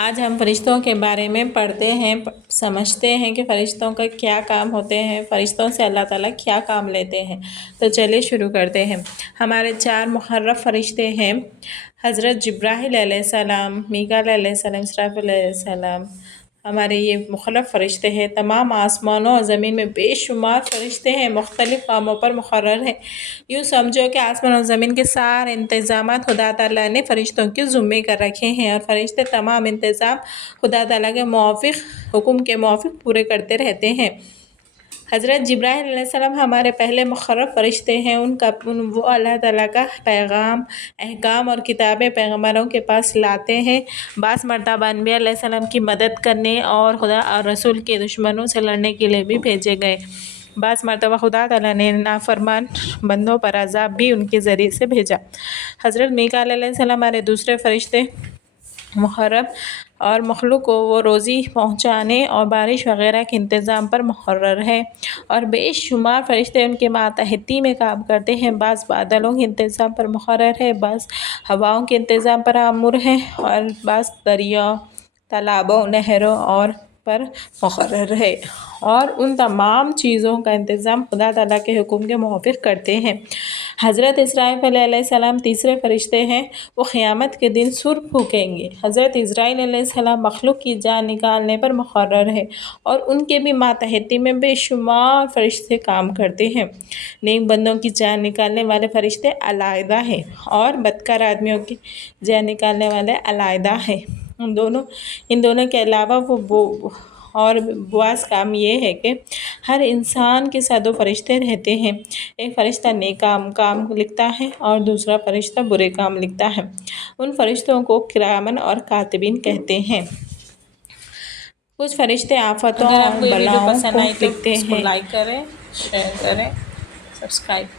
آج ہم فرشتوں کے بارے میں پڑھتے ہیں، سمجھتے ہیں کہ فرشتوں کا کیا کام ہوتے ہیں، فرشتوں سے اللہ تعالیٰ کیا کام لیتے ہیں۔ تو چلیے شروع کرتے ہیں۔ ہمارے 4 مقرب فرشتے ہیں: حضرت جبرائیل علیہ السلام، میکائیل علیہ السلام، اسرافیل علیہ السلام۔ ہمارے یہ مقرب فرشتے ہیں۔ تمام آسمانوں اور زمین میں بے شمار فرشتے ہیں، مختلف کاموں پر مقرر ہیں۔ یوں سمجھو کہ آسمان اور زمین کے سارے انتظامات خدا تعالیٰ نے فرشتوں کے ذمے کر رکھے ہیں، اور فرشتے تمام انتظام خدا تعالیٰ کے حکم کے موافق پورے کرتے رہتے ہیں۔ حضرت جبرائیل علیہ السلام ہمارے پہلے مقرب فرشتے ہیں۔ وہ اللہ تعالیٰ کا پیغام، احکام اور کتابیں پیغمبروں کے پاس لاتے ہیں۔ بعض مرتبہ انبیاء علیہ السلام کی مدد کرنے اور خدا اور رسول کے دشمنوں سے لڑنے کے لیے بھی بھیجے گئے۔ بعض مرتبہ خدا تعالیٰ نے نافرمان بندوں پر عذاب بھی ان کے ذریعے سے بھیجا۔ حضرت میکائیل علیہ السلام ہمارے دوسرے فرشتے مقرب اور مخلوق کو وہ روزی پہنچانے اور بارش وغیرہ کے انتظام پر مقرر ہے، اور بے شمار فرشتے ان کے ماتحتی میں کام کرتے ہیں۔ بعض بادلوں کے انتظام پر مقرر ہے، بعض ہواؤں کے انتظام پر مامور ہیں، اور بعض دریاؤں، تالابوں، نہروں اور پر مقرر ہے، اور ان تمام چیزوں کا انتظام خدا تعالیٰ کے حکم کے موافق کرتے ہیں۔ حضرت اسرافیل علیہ السلام تیسرے فرشتے ہیں۔ وہ قیامت کے دن سور پھونکیں گے۔ حضرت اسرافیل علیہ السلام مخلوق کی جان نکالنے پر مقرر ہے، اور ان کے بھی ماتحتی میں بے شمار فرشتے کام کرتے ہیں۔ نیک بندوں کی جان نکالنے والے فرشتے علیحدہ ہیں، اور بدکار آدمیوں کی جان نکالنے والے علیحدہ ہیں۔ ان دونوں کے علاوہ اور بعض کام یہ ہے کہ ہر انسان کے ساتھ 2 فرشتے رہتے ہیں۔ ایک فرشتہ نیک کام لکھتا ہے، اور دوسرا فرشتہ برے کام لکھتا ہے۔ ان فرشتوں کو کرامن اور کاتبین کہتے ہیں۔ کچھ فرشتے آفتوں اور بلاؤں کو لکھتے ہیں۔ لائک کریں، شیئر کریں، سبسکرائب کریں۔